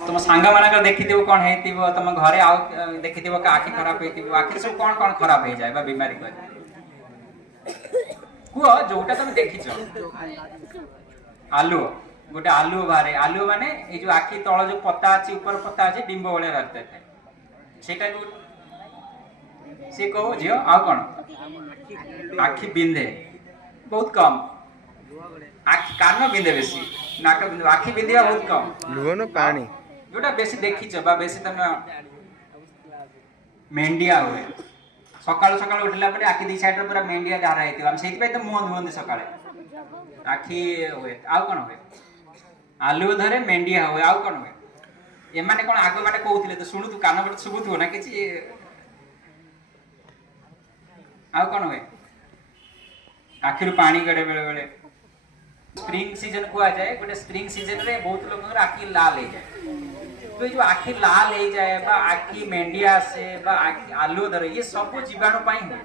तुम सांग मानक देखिथिबो कोन हेतिबो तुम घरे आउ देखिथिबो का आखि खराब हेतिबो आखि सब कोन कोन खराब हे जाय बा बीमारी कर कुओ जोटा तुम देखिछ आलू गोटे आलू बारे आलू माने ए जो आखि तळ जो पत्ता अछि ऊपर पत्ता अछि डिंबो वाले रहते थे सेटा को से को जियो आ कोन आखि बिंदे बहुत कम आखि कान बिंदे बेसी नाक बिंदे आखि बिंदिया बहुत कम लुह न पानी जोटा बेसी देखिछ बा बेसी तमे मेंडिया हुए सकाळ सकाळ उठला परे आखि दी साइड रे पूरा मेंडिया गारा हेतिबा हम सेति पे तो मुंह धुंदी सकाळे आखि हुए आ कोन हुए आलू धरे मेंडिया हुए आ कोन हुए ए माने कोन आगो माने कहउथिले तो सुनु तू कान पर सुबुथु ना किछि आ कोन हुए आखिर पानी गड़े बेले बेले स्प्रिंग सीजन को जाए गोटे स्प्रिंग सीजन रे बहुत लोग आखि लाल हो जाए तो जो आखि लाल हो जाए बा आखि मेंडिया से बा आखि आलू धरे ये सब जीवाणु पाई हुए